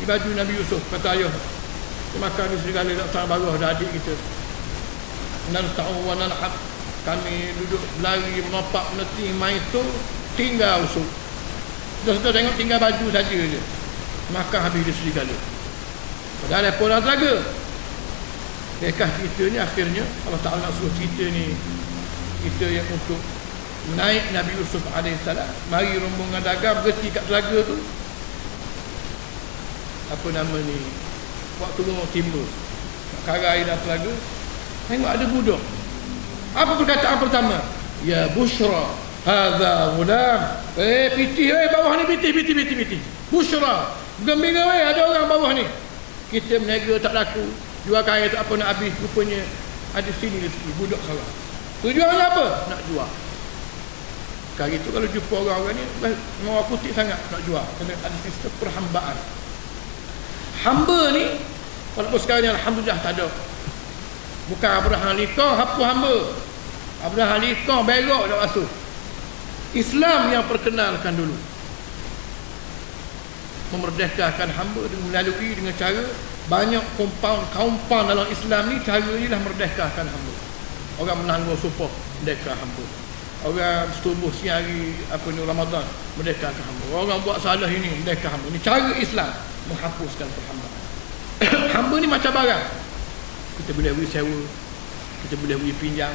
di baju Nabi Yusuf. Kata ayah, kita makan di serigala nak sang barah dah adik kita. Narta'u wa nal'ab, kami duduk berlari, menopak, meneti, main tu, tinggal usuk. Sudah tengok tinggal baju saja je. Makan habis di serigala. Padahal lepas dah telaga. Dekah kita ni akhirnya Allah Ta'ala nak suruh kita ni, kita yang untuk naik Nabi Yusuf AS, mari rombongan dagang berhenti kat telaga tu. Apa nama ni, waktu turun timba kara air dah telaga, tengok ada budak. Apa perkataan pertama? Ya Bushra hadza ghulam. Pitih bawah ni, pitih. Bushra, gembira ada orang bawah ni. Kita berniaga tak laku, jual kaya tak apa nak habis, rupanya ada sini rezeki budak seorang. Tujuannya apa? Nak jual. Kali tu kalau jumpa orang-orang ni mau putih sangat nak jual, kena ada sistem perhambaan. Hamba ni walaupun sekarang ni alhamdulillah tak ada. Bukan Abraham Lincoln hapus hamba. Abraham Lincoln berak dak basuh. Islam yang perkenalkan dulu. Memerdekakan hamba melalui dengan cara banyak compound dalam Islam ni, cara ni lah merdekakan hamba. Orang menanggung supah merdeka hamba. Orang setubuh siang hari apa ni Ramadan merdekakan hamba. Orang buat salah ini merdeka hamba. Ni cara Islam menghapuskan perhambaan. Hamba ni macam barang. Kita boleh beli sewa, kita boleh beli pinjam,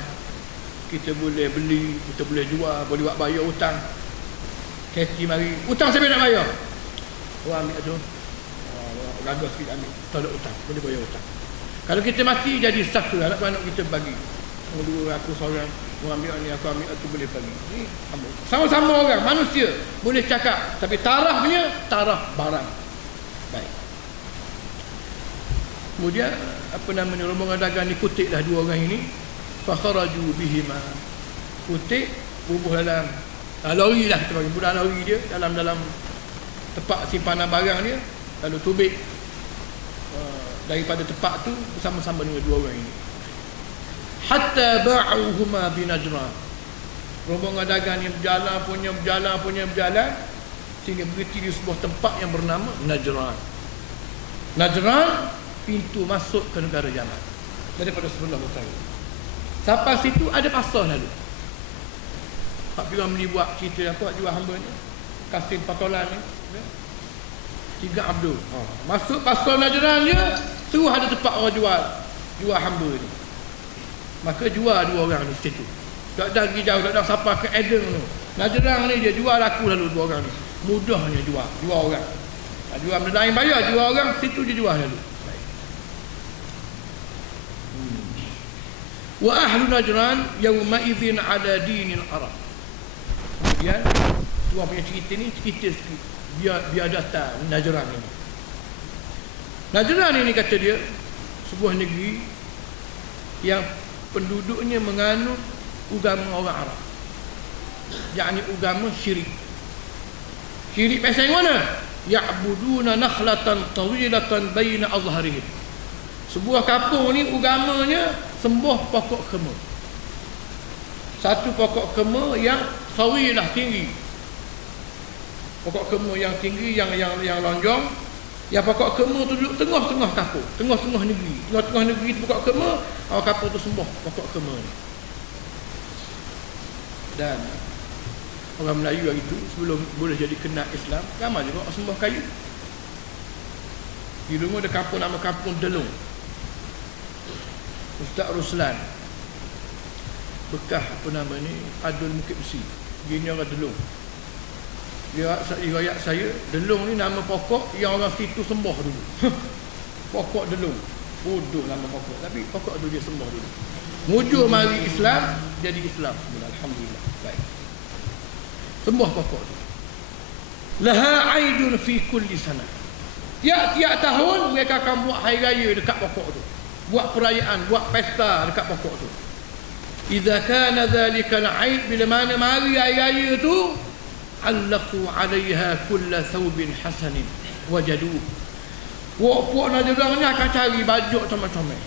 kita boleh beli, kita boleh jual, boleh buat bayar hutang. Kaki mari, hutang siapa nak bayar? Orang ambil tu, gagal sikit ambil, tak ada hutang, boleh bayar hutang. Kalau kita mati jadi satu, anak-anak kita bagi. Dua aku seorang, orang ambil ni, aku ambil tu, boleh bagi. Ni sama-sama orang, manusia boleh cakap, tapi tarafnya taraf barang. Baik. Kemudian apa namanya, rombongan dagang ni kutiplah dua orang ini, fakharaju bihima. Kutip bubuh dalam lori lah, kita panggil budak lori dia, dalam tempat simpanan barang dia, lalu tubik daripada tempat tu bersama-sama dengan dua orang ini. Hatta ba'uhuma bi Najran. Rombongan dagang ni berjalan sehingga berhenti di sebuah tempat yang bernama Najran. Najran pintu masuk ke negara Yaman daripada sebelah utara. Sampai situ ada pasar lalu. Pak Piramli buat cerita apa jual hamba ni, Kasim Patolan ni, Tiga Abdul. Masuk pasar Najran dia, terus ada tempat orang jual hamba ni. Maka jual dua orang di situ. Tak ada pergi jauh, tak ada sampai ke Eden tu. Najran ni dia jual laku lalu dua orang ni. Mudahnya jual orang. Jual benda lain bayar, jual orang, situ dia jual lalu. Wa ahlu Najran yawma idzin ala dinil Arab. Kemudian tuan punya cerita ni cerita sikit biar data Najran ini. Najran ini kata dia sebuah negeri yang penduduknya menganut agama orang Arab, yakni agama syirik. Syirik pasal yang mana? Ya'buduna nakhlatan tawilatan baina azharihim. Sebuah kampung ni agamanya sembah pokok kema. Satu pokok kema yang tawilah tinggi. Pokok kema yang tinggi, yang lonjong. Yang pokok kema tu duduk tengah-tengah kampung, tengah-tengah negeri. Tengah-tengah negeri tu pokok kema, orang kampung tu sembah pokok kema ni. Dan orang Melayu hari itu sebelum boleh jadi kenal Islam, ramai juga orang sembah kayu. Di rumah ada kampung nama kampung Delung. Ustaz Ruslan bekas apa nama ni Adul Bukit Besi, dia ni orang Delung. Dia riwayat saya, Delung ni nama pokok yang orang situ sembah dulu. Pokok Delung, bodoh nama pokok, tapi pokok tu dia sembah dulu. Mujur mari Islam, jadi Islam. Alhamdulillah. Baik. Sembah pokok tu. Laha aidun fi kulli sana. Tiap-tiap tahun mereka akan buat hari raya dekat pokok tu. Buat perayaan, buat pesta dekat pokok tu. Idza kana dhalika al-aid, bila mana mari hari raya tu, allaqu 'alayha kull thawbin hasanin wajadu. Puak-puak Najran ni akan cari baju comel-comel.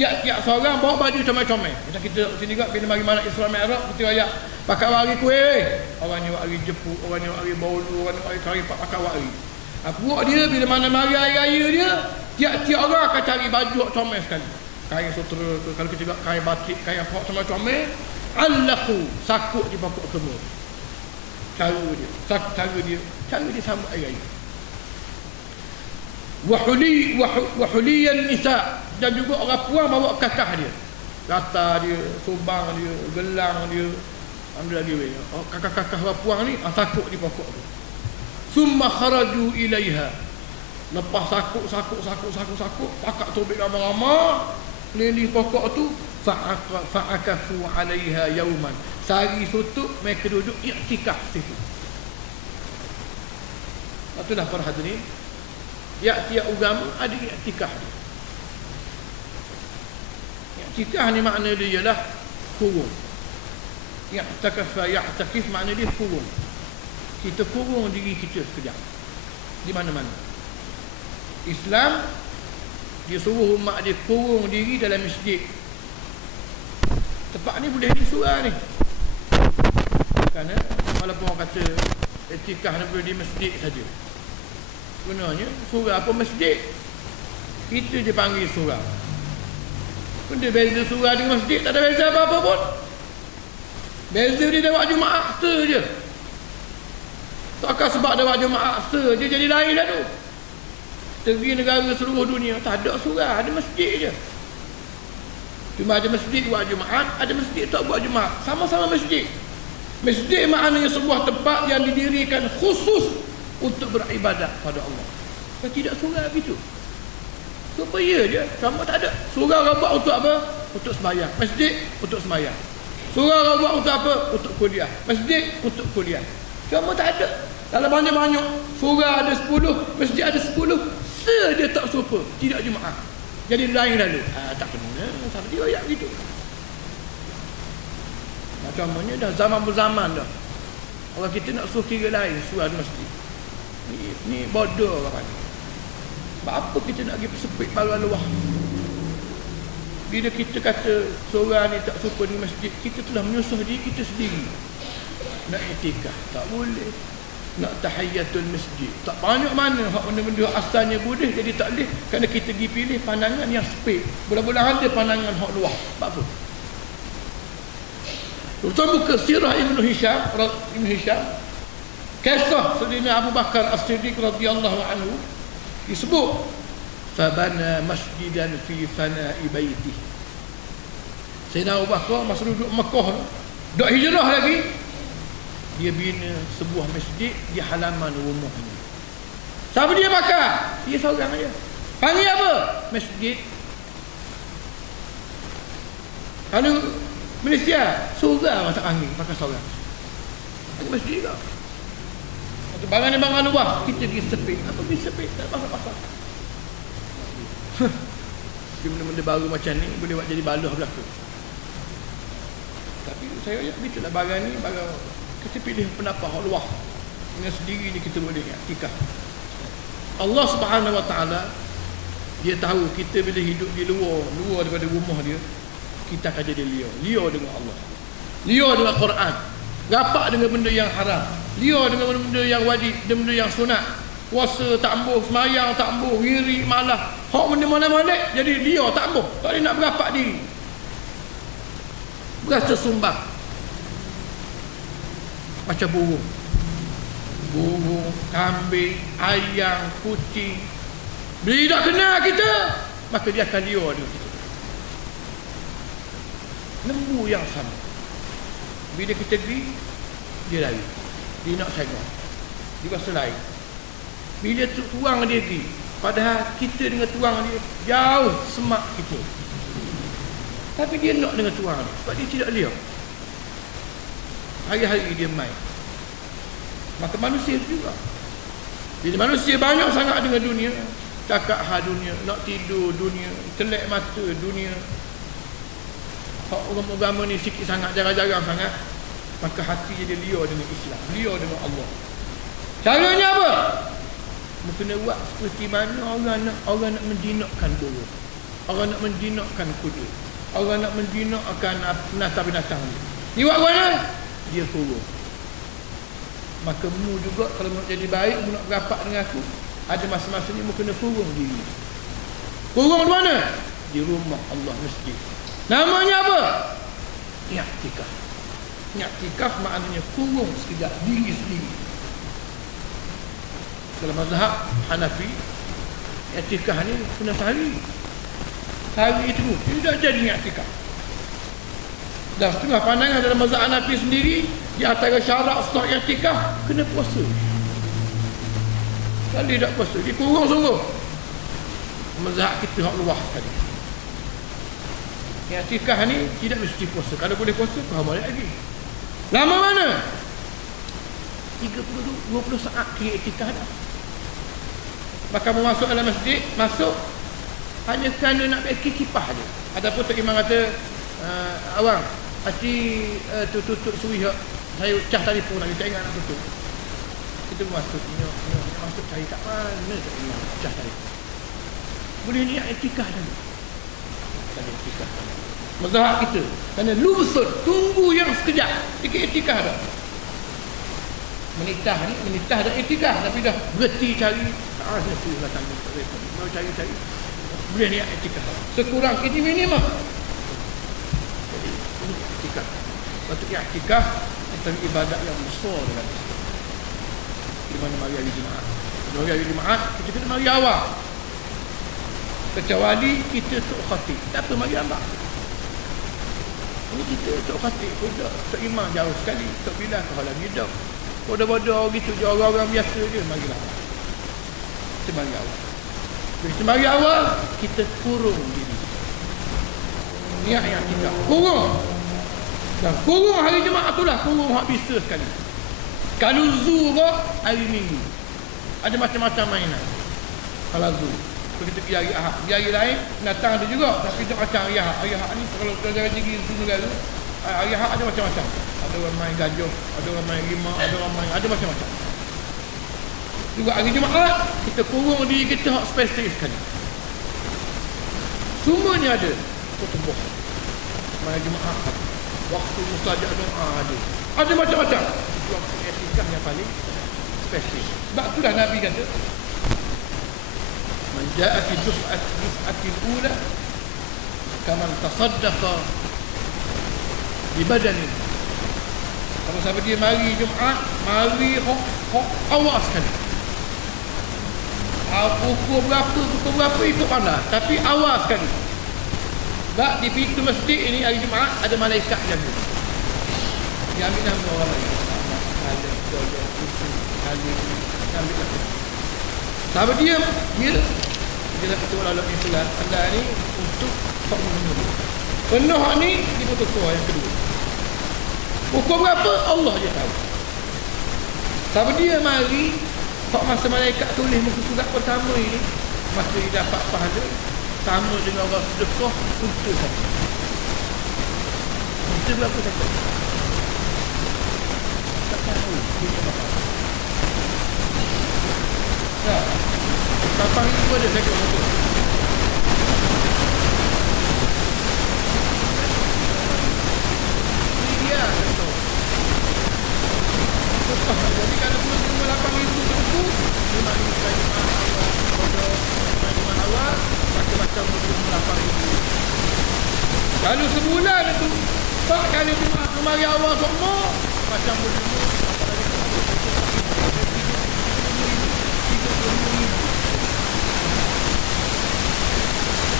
Tiap-tiap seorang bawa baju comel-comel. Macam kita sini juga bila mari malam Isra Mi'raj, kita raya pakai wari kuih. Orang ni wari jepuk, orang ni wari baulu, orang ni wari kari pakai wari. Puak dia bila mana mari hari raya dia, tiap-tiap orang akan cari baju comel sekali. Kain sutera tu, kalau kita buat kain batik, kain apa semua comel, allaqu, sakut di pokok semua. Cara dia sambut hari raya. Wa huliyan nisa, dan juga orang puan bawa kakah dia. Rata dia, subang dia, gelang dia, ambil lagi weh. Kakak-kakak orang puan ni sakut di pokok tu. Summa kharaju ilaiha. Lepas sakut, pakak tobek ramai-ramai keliling pokok tu, fa'akafu 'alaiha yauman. Sehari suntuk mereka duduk iktikaf situ. Itulah para hadirin, tiap-tiap agama ada iktikaf dia. Iktikaf ni makna dia ialah kurung. Ya'takif makna dia kurung. Kita kurung diri kita sekejap di mana-mana. Islam dia suruh umat dia kurung diri dalam masjid. Tempat ni boleh di surah ni. Kerana walaupun orang kata iktikaf ni boleh di masjid saja. Sebenarnya surah apa masjid? Kita dia panggil surah. Benda beza surah dengan masjid tak ada beza apa-apa pun. Beza dia dah waktu ma'aksa je. Takkan sebab dah waktu ma'aksa je jadi lain dah tu. Negeri negara seluruh dunia tak ada surah, ada masjid je. Cuma ada masjid buat Jumaat, ada masjid tak buat Jumaat. Sama-sama masjid. Masjid maknanya sebuah tempat yang didirikan khusus untuk beribadat pada Allah. Dan tidak surah begitu. Supaya je, sama tak ada. Surah orang buat untuk apa? Untuk sembahyang. Masjid untuk sembahyang. Surah orang buat untuk apa? Untuk kuliah. Masjid untuk kuliah. Cuma tak ada. Dalam banyak-banyak surah ada 10, masjid ada 10, dia tak serupa, tidak Jumaat. Jadi lain lalu. Tak kena, tak dia ayat gitu. Macamnya dah zaman berzaman dah. Orang kita nak suruh kira lain surah di masjid. Ni bodoh orang ni. Sebab apa kita nak pergi persepit baru luah? Bila kita kata surah ni tak serupa di masjid, kita telah menyusuh diri kita sendiri. Nak iktikaf tak boleh, nak tahiyatul masjid tak banyak mana hak benda-benda asalnya boleh jadi tak boleh, kerana kita pergi pilih pandangan yang sempit. Bulan-bulan ada pandangan hak luah. Sebab apa? Tuan buka sirah Ibn Hisham, kisah Sayyidina Abu Bakar As-Siddiq radhiyallahu anhu, disebut fabana masjidan fi fana'i baitih. Sayyidina Abu Bakar masa duduk Mekah, duduk hijrah lagi, dia bina sebuah masjid di halaman rumahnya. Siapa dia bakar? Dia seorang aja. Panggil apa? Masjid. Kalau Malaysia, surga orang tak panggil, pakai seorang. Panggil masjid juga. Barang ni barang luar, kita pergi sepik. Apa pergi sepik? Tak pasal-pasal. Dia benda-benda baru macam ni boleh buat jadi baluh belaka. Tapi saya rasa begitulah barang ni, barang kita pilih pendapat hak luah. Dengan sendiri ni kita boleh iktikaf. Allah Subhanahu Wa Taala dia tahu kita bila hidup di luar daripada rumah dia, kita akan jadi liar dengan Allah, liar dengan Quran, rapat dengan benda yang haram, liar dengan benda yang wajib, benda yang sunat, puasa tak ambuh, semayang tak ambuh, wiri malah hak benda mana-mana jadi liar tak ambuh, tak boleh nak berapak diri, berasa sumbang macam burung, kambing, ayam, kucing. Bila tak kenal kita, maka dia akan liar dengan kita. Lembu yang sama. Bila kita pergi, dia lari. Dia nak sengok. Dia rasa lain. Bila tuang dia pergi, padahal kita dengan tuang dia jauh semak kita. Tapi dia nak dengan tuang dia, sebab dia tidak liar. Hari-hari dia main. Maka manusia juga. Bila manusia banyak sangat dengan dunia, cakap dunia, nak tidur dunia, telek mata dunia, hak agama ni sikit sangat, jarang-jarang sangat, maka hati dia liar dengan Islam, liar dengan Allah. Caranya apa? Kena buat seperti mana orang nak menjinakkan burung, orang nak menjinakkan kuda, orang nak menjinakkan binatang-binatang ni. Dia buat mana? Dia kurung. Maka mu juga kalau nak jadi baik, mu nak berapak dengan aku, Ada masa-masa ni kena kurung diri. Kurung di mana? Di rumah Allah, masjid. Namanya apa? I'tikaf. I'tikaf maknanya kurung sekejap diri sendiri. Dalam mazhab Hanafi, i'tikaf ni kena sehari. Sehari itu tidak jadi i'tikaf. Dan setengah pandangan dalam mazhab Hanafi sendiri, di antara syarat sah i'tikaf kena puasa. Kalau tidak puasa, dikurung sungguh. Mazhab kita hak luas sekali. I'tikaf ni tidak mesti puasa. Kalau boleh puasa, faham balik lagi. Lama mana? 20 saat kira i'tikaf dah. Maka mau masuk dalam masjid, masuk hanya kerana nak pakai kipah je. Ataupun Tok Imam kata, awang, hati tutup suwi hak. Saya cah telefon lagi, tak ingat nak tutup. Kita masuk, masuk cari kat mana Tok Imam cah telefon. Boleh niat i'tikaf dulu. Tak ada i'tikaf. Mazhab kita kerana lubsud, tunggu yang sekejap sikit i'tikaf dah. Menitah dah i'tikaf, tapi dah berhenti cari. Saya suruh datang mau cari. Boleh niat i'tikaf. Sekurang ini minimum. Jadi ini i'tikaf. Waktu i'tikaf antara ibadat yang besar dalam Islam. Di mana mari hari Jumaat. Mari hari Jumaat kita kena mari awal. Kecuali kita tok khatib. Tak apa mari lambat. Ini kita tok khatib pun tok imam jauh sekali. Tok Bilal tu halang hidup. Bodoh-bodoh gitu je, orang-orang biasa je mari lambat. Kita mari awal. Bila kita mari awal, kita kurung diri. Niat yang kita kurung. Dan kurung hari Jumaat tu lah kurung hak bisa sekali. Kalau zuhur hari Minggu ada macam-macam mainan. Kalau zuhur kita pergi hari Ahad, pergi hari lain datang ada juga, tapi tak macam hari Ahad. Hari Ahad ni kalau jaga tinggi tu negara, hari Ahad ada macam-macam. Ada orang main gajuh, ada orang main rimau, ada macam-macam. Juga hari Jumaat kita kurung diri kita hak spesifik sekali. Semuanya ada. Kutubah malam Jumaat, waktu mustajab doa ada. Ada macam-macam. Waktu i'tikaf yang paling spesifik. Sebab itulah Nabi kata, man jaa fi duf'atil ula kaman tasaddaqa bi badani. Kalau sahabat dia mari Jumaat, mari hok awas sekali. Pukul berapa ikut pandang, tapi awal sekali. Sebab di pintu masjid ini hari Jumaat ada malaikat jaga. Dia ambil nama orang lain. Ambil lah. Sahabat dia dah ketua lalu Islam. Anda ni untuk hak menunggu. Penuh ni diputus suara yang kedua. Pukul berapa Allah je tahu. Sahabat dia mari, hak masa malaikat tulis muka surat pertama ini, masa dia dapat pahala sama dengan orang sedekah unta saja. Unta berapa saja? Tak tahu. Kita tak tahu. Nah, kapal itu ada saya kata. Ini dia kata. Jadi kalau belum 8,000 buku, memang ini kayu awal, macam-macam buku 8,000. Kalau sebulan itu 4 kali Jumaat kemari awal semua, macam buku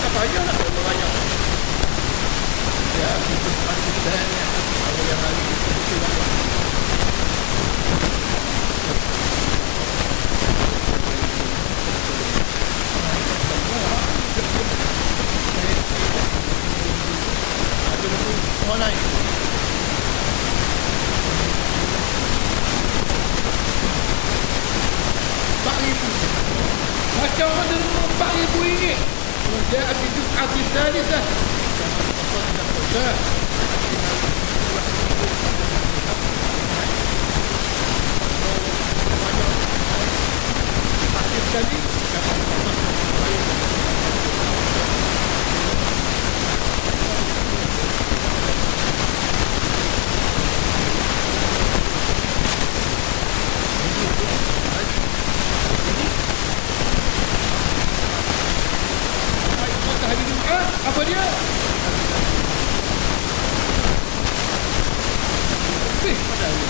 tak payah nak berbanyak. Ya, kita ada ada yang hari itu banyak. Online. Macam ada RM4,000. Kemudian ada Jumaat Salisah. Sekali dia? Lebih pada dia.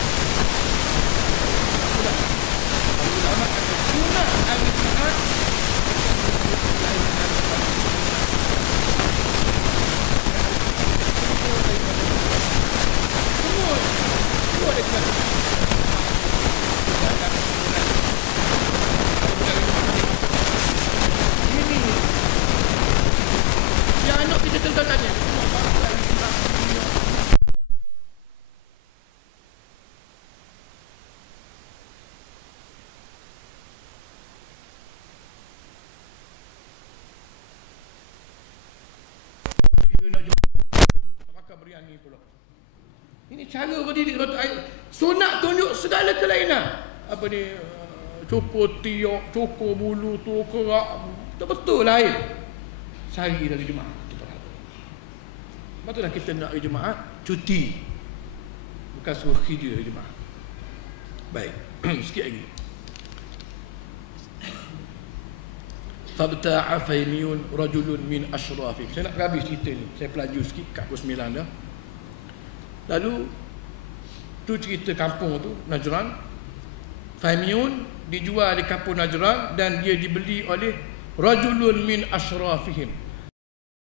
Ulama kata sunat hari Jumaat semua dia kata ini yang anak kita tentangnya berani pula. Ini cara berdidik sunat tunjuk segala kelainan. Apa ni cukur tiok, cukur bulu tu kerak, betul lain. Sehari dari Jumaat kita berapa. Patutlah kita nak hari Jumaat cuti. Bukan suruh kerja hari Jumaat. Baik, sikit lagi. Fabta'a faymiyun rajulun min ashrafih. Saya nak habis cerita ni. Saya pelaju sikit kat pukul 9 dah. Lalu tu cerita kampung tu Najran. Faymiyun dijual di kampung Najran dan dia dibeli oleh rajulun min ashrafihim.